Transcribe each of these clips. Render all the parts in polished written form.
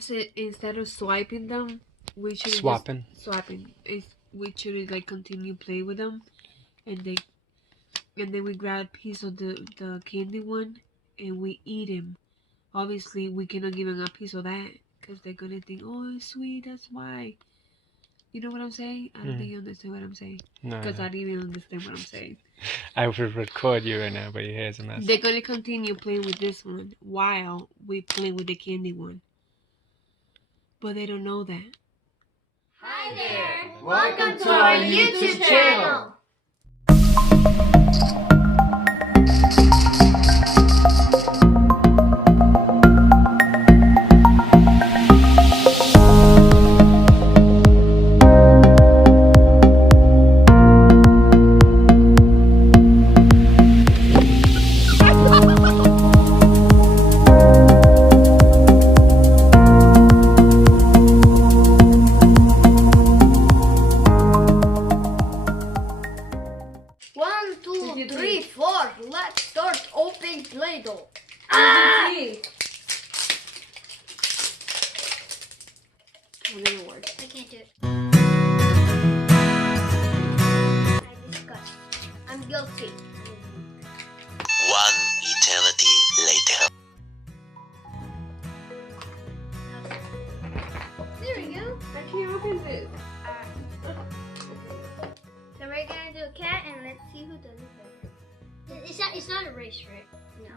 So instead of swiping them, we should Swapping. We should like continue play with them, and then we grab a piece of the candy one, and we eat him. Obviously, we cannot give them a piece of that because they're gonna think, oh, it's sweet. That's why. You know what I'm saying? I don't think you understand what I'm saying. No. Because I didn't even understand what I'm saying. I would record you right now, but your hair's a mess. They're gonna continue playing with this one while we play with the candy one. But they don't know that. Hi there! Welcome to our YouTube channel! One, two, three, four. Let's start opening Playdough. It didn't work. I can't do it. I'm disgusted. I'm guilty. One eternity later. There we go. I can't open this. So we're gonna do a cat and let's see who does it better. It's not a race, right?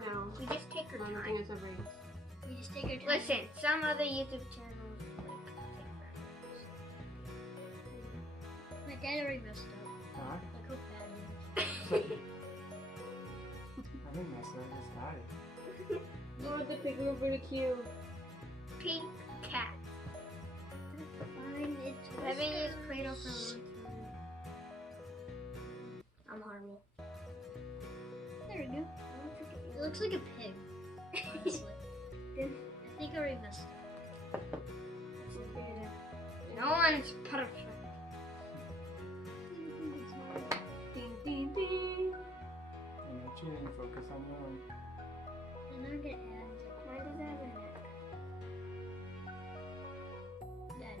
No. We just take our I don't time. think it's a race. We just take our time. Listen, some other YouTube channels like take forever. My dad already messed up. Huh? Like how bad it is. I didn't mess up, I started. Oh, the pig look really cute. Pink cat. Fine, it's I haven't used Play-Doh for a long time. I'm horrible. There we go. It looks like a pig. Honestly. I think I already messed up. No one's perfect. Ding, ding, ding. And you're cheating, focus on your own. I'm not gonna add it. Why does that have a neck? Dad.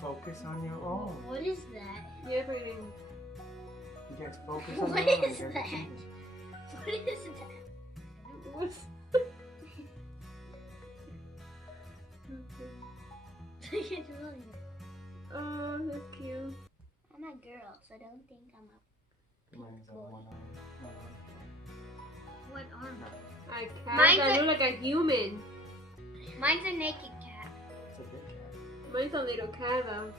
Focus on your own. What is that? Yeah, everything. You guys focus on What your own. is You guys that? are cheating. What is that? What's I can't do it. Oh, that's cute. I'm a girl, so I don't think I'm a Mine's on one arm. what arm? A cat Mine's that a- look like a human. Mine's a naked cat. It's a big cat. Mine's a little cat though.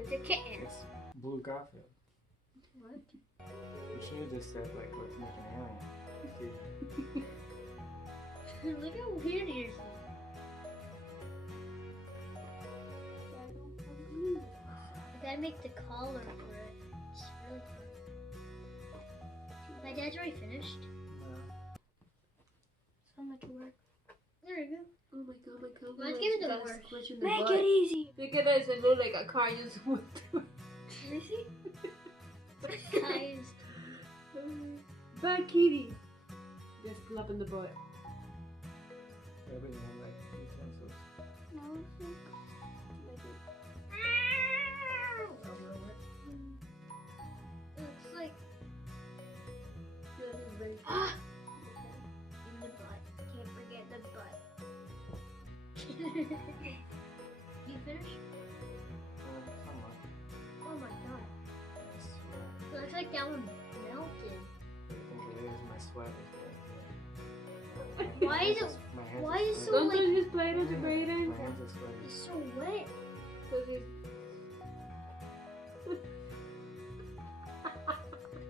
It's a kitten. It's Blue Garfield. What? You should have just said, like, let's make an alien. See? Look how weird he is. I gotta make the collar for it. It's really fun. My dad's already finished. So much work. There we go. Oh my god, my god. Let's give it the worst. Make Make it easy. Look at this, it look like a car just went through. Let me see. Guys. Bad kitty. Just slap in the butt. Everything had, like, utensils. No, it looks like ah! In the butt. Can't forget the butt. You finished? Somewhat. Oh my god. I swear. It looks like that one melted. I think it is. My sweat is melting. Why is it? My hands Why are is it so sweating. Don't like? you just play it as a My braiding? hands are sweating. It's so wet. Cause it's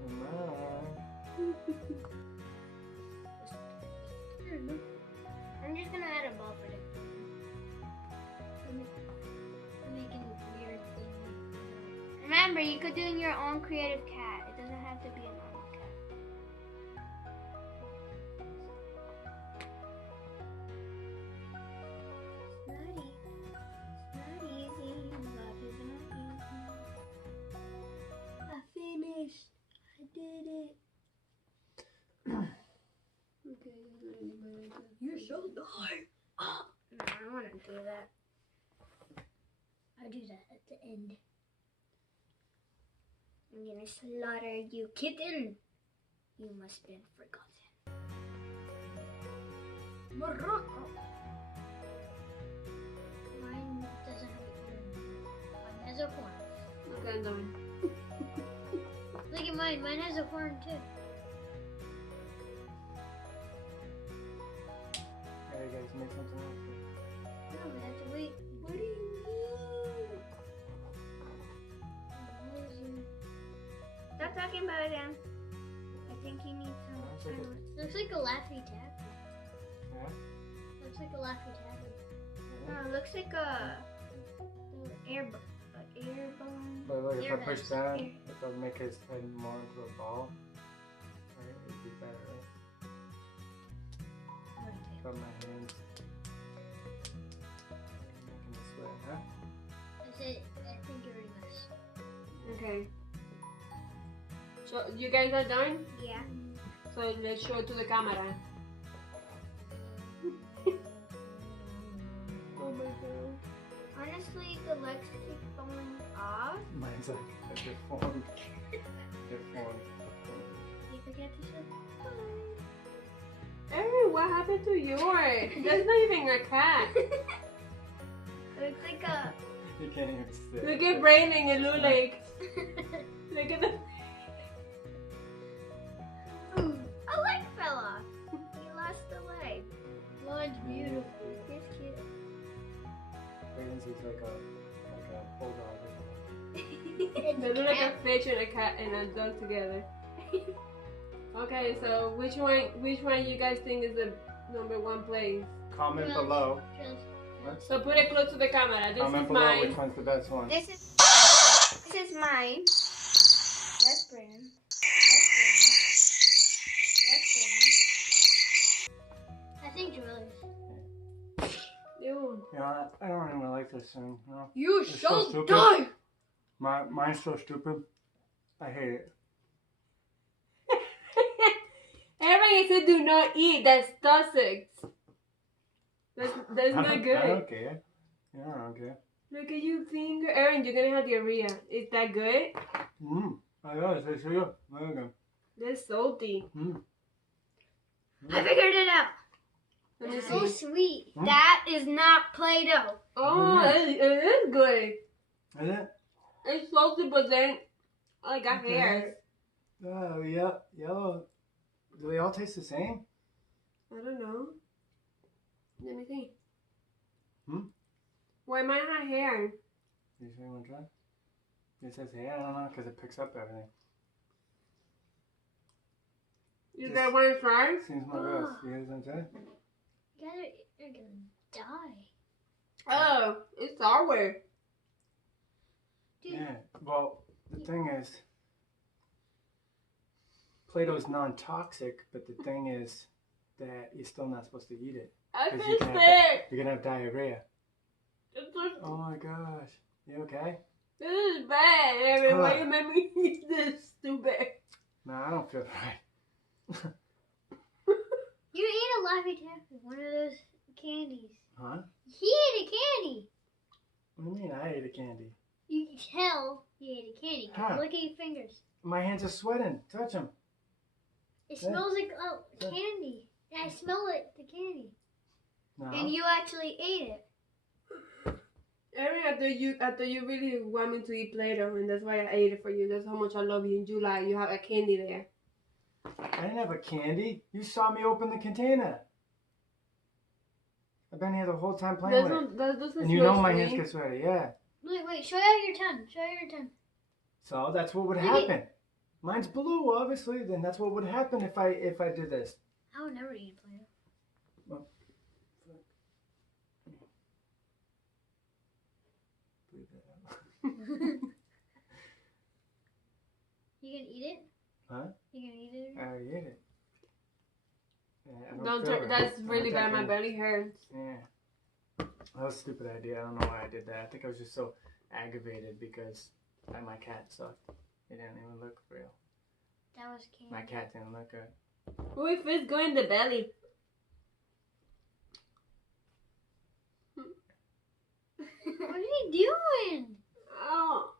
Come on. I'm just gonna add a ball for it. I'm making weird things. Remember, you could do your own creative cat. It doesn't have to be a normal cat. It's not easy. It's not easy. Life is not easy. I finished. I did it. okay. You're so hard. No, I don't want to do that. I do that at the end. I'm gonna slaughter you, kitten. You must be forgotten. Morocco. Mine doesn't have an ear. Mine has a horn. Okay, I'm done. Look at mine. Mine has a horn too. Yeah, you guys make something else. No, we have to wait. What do you Amazing. Stop talking about him. I think he needs some. Looks like a Laffy Taffy. Yeah? Looks like a Laffy Taffy. No, it looks like a little air bone. But look, if I Air push vest. down, Air- if I make his head more into a ball, right, it'd be better, right? What do you think? Put my hands. Making this way, huh? I said, I think you're already messed. Okay. So you guys are done? Yeah. So let's show it to the camera. Oh my god. Honestly, the legs keep falling off. Mine's like a deformed. Deformed. You forget to show. Erin, what happened to yours? That's not even a cat. It looks like a. You can't even sit. Look at Brayden and Lulek. Look at the. A leg fell off. He lost a leg. Mine's beautiful. He's cute. Brayden's is like a bulldog or They look like a fish and a cat and a dog together. Okay, so which one you guys think is the #1 place? something. Comment Just- below. Just- So put it close to the camera. This Comment is below mine. which one's the best one. This is mine. That's Brandon. That's Brandon. I think Julie's. Ew. You know, I don't even like this thing. You know, You It's so shall stupid. die. mine's so stupid. I hate it. Everybody said do not eat. That's toxic. That's I not don't good. care. Yeah, I don't care. Look at you finger. Erin, you're gonna have diarrhea. Is that good? I know, it's good. Very good. That's salty. I figured it out. Let me It's so see. sweet. Hmm? That is not Play-Doh. Oh, it is good. Is it? It's salty, but then I got Okay. hairs. Oh, yeah, yellow. Do they all taste the same? I don't know. Let me see. Why mine have hair? You sure you want to try? It says hair, I don't know, because it picks up everything. You Just- got one try? Seems my best. You guys want to try? You're gonna die. Oh, it's sour. Dude, Yeah. Well, the thing is, Play-Doh's non-toxic, but the thing is that you're still not supposed to eat it. I 'Cause feel you can have sick. You're gonna have diarrhea. It's so- Oh my gosh. You okay? This is bad, Erin. Why Huh. you made me eat this stupid? No, I don't feel right. you ate a Laffy Taffy, one of those candies. Huh? He ate a candy. What do you mean I ate a candy? You can tell he ate a candy. 'Cause Huh. Look at your fingers. My hands are sweating. Touch them. It Yeah. smells like Yeah. candy. I smell it, the candy. No. And you actually ate it. Erin, after you really want me to eat Play-Doh, and that's why I ate it for you. That's how much I love you. In July, you have a candy there. I didn't have a candy. You saw me open the container. I've been here the whole time playing with it. That doesn't And you smell know my hands sweet. get sweaty, yeah. Wait, show out your tongue. Show out your tongue. So that's what would Look at- happen. Mine's blue, obviously. Then that's what would happen if I did this. I would never eat Play-Doh. You gonna eat it? Huh? You gonna eat it? I already ate it. Yeah, I Don't feel turn. right. That's I really don't bad. think My I- belly hurts. Yeah. That was a stupid idea. I don't know why I did that. I think I was just so aggravated because my cat sucked. It didn't even look real. That was candy. My cat didn't look good. Who if it's going in the belly? What did he doing? Oh,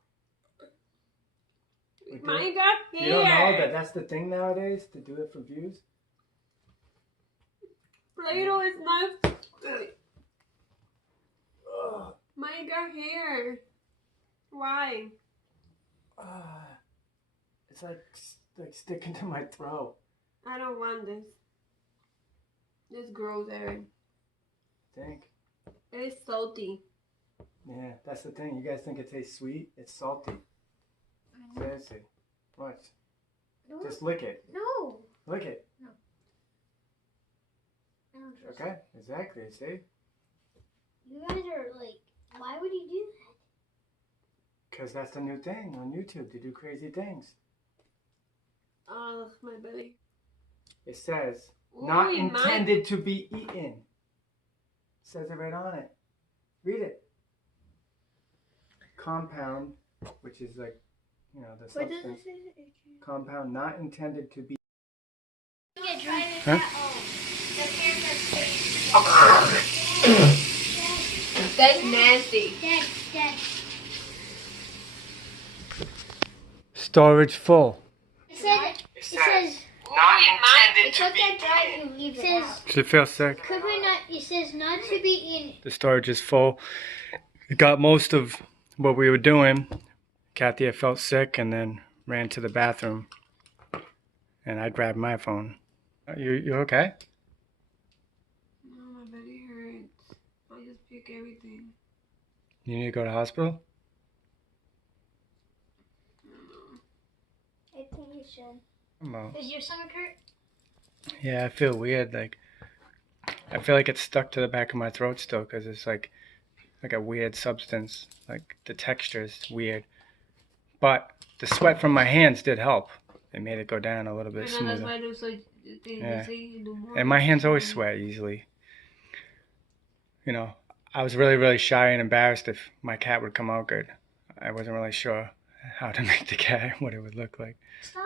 We do- my God, here. You don't know that that's the thing nowadays to do it for views? Play-Doh is not. Ugh. My God, hair. Why? It's like sticking to my throat. I don't want this. This gross, Aaron. Think. It's salty. Yeah, that's the thing. You guys think it tastes sweet? It's salty. Seriously. Watch. No. Just lick it. No. Lick it. I don't trust Okay? Exactly. See? You guys are like, why would you do that? Because that's the new thing on YouTube to do crazy things. Oh, my belly. It says, Ooh, not it might- intended to be eaten. Says it right on it. Read it. Compound, which is like, you know, the What does substance. it say? Compound not intended to be. Huh? That's nasty. Dad. Storage full. It says, Not it's what that drive you leave it out. Should feel sick. Could we not, it says not to be eaten. The storage is full. We got most of what we were doing. Kathy had felt sick and then ran to the bathroom. And I grabbed my phone. You okay? No, my belly hurts. I just puke everything. You need to go to the hospital? I think you should. No. Does your stomach hurt? Yeah, I feel weird. Like, I feel like it's stuck to the back of my throat still because it's like a weird substance. Like, the texture is weird. But the sweat from my hands did help. It made it go down a little bit I know that's smoother. why I do so. Yeah. You do more. And my hands always sweat easily. You know, I was really, really shy and embarrassed if my cat would come out good. I wasn't really sure how to make the cat, what it would look like. Stop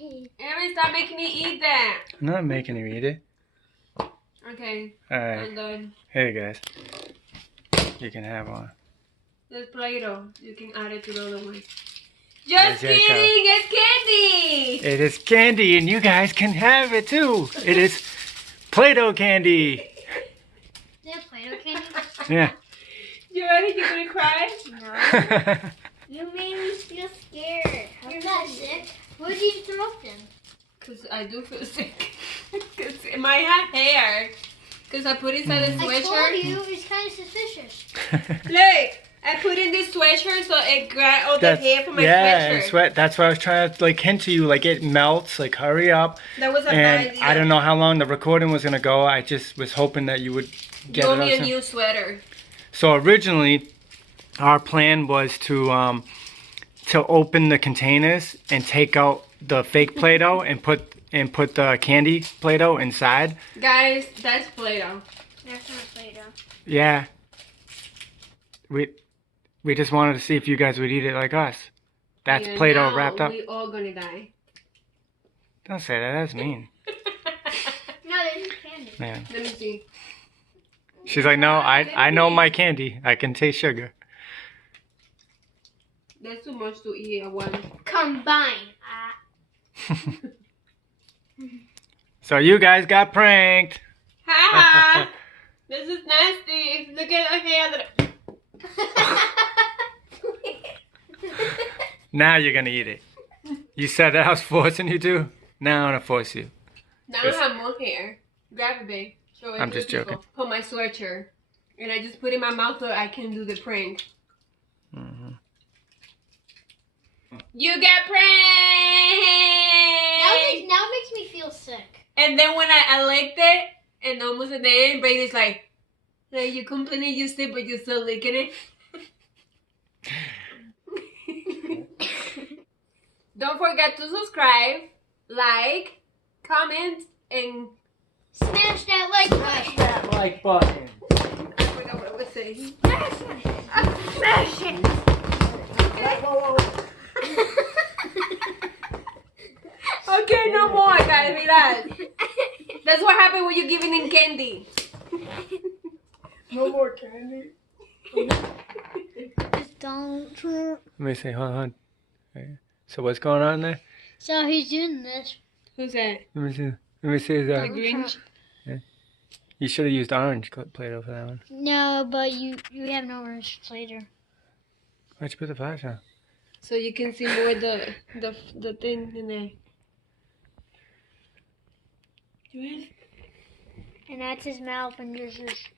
eating it. Aaron, stop making me eat that. I'm not making you eat it. Okay, Alright, I'm done. here guys. You can have one. There's Play-Doh. You can add it to the other one. There's Just your kidding, color. it's candy! It is candy and you guys can have it too. It is Play-Doh candy. Is that Play-Doh candy? Yeah. You ready? You gonna cry? No. You made me feel scared. You're not sick. What did you throw up then? Cause I do feel sick. Cause it might have hair. Cause I put inside the I told sweatshirt. you it's kind of suspicious. Look, I put in this sweatshirt so it grabbed all the hair from my yeah, and sweatshirt. sweat. That's why I was trying to like hint to you, like it melts, like hurry up. That was a bad And idea. I don't know how long the recording was gonna go. I just was hoping that you would get Give it me a out. new sweater. So originally, our plan was to open the containers and take out the fake Play-Doh and put the candy Play-Doh inside. Guys, that's Play-Doh. That's not Play-Doh. Yeah. We just wanted to see if you guys would eat it like us. That's Yeah, Play-Doh now wrapped up. We all gonna die. Don't say that. That's mean. No, this is candy. Man. Let me see. She's like, no, I know my candy. I can taste sugar. That's too much to eat at once. Combine. So you guys got pranked. Ha! This is nasty. Look at the hair. Now you're gonna eat it. You said that I was forcing you to. Now I'm gonna force you. Now I have more hair. Grab it, babe. Show it I'm to just the people. joking. Put my sweatshirt. And I just put it in my mouth so I can do the prank. Mm-hmm. You get pranked! Now it makes me feel sick. And then when I licked it, and almost at the end, Brady's like you completely used it, but you're still licking it. Don't forget to subscribe, like, comment, and Smash that like button. That like button. I forgot what I was saying. Smash it. Okay, no more, guys. Relax. That's what happened when you're giving them candy. No more candy. It's Donald Trump. Let me see. Hold on. Okay. So what's going on there? So he's doing this. Who's that? Let me see. Let me see The that. Grinch? You should have used orange Play-Doh for that one. No, but you have no orange later. Why'd you put the flash on? So you can see more the thing in there. You ready? And that's his mouth, and this is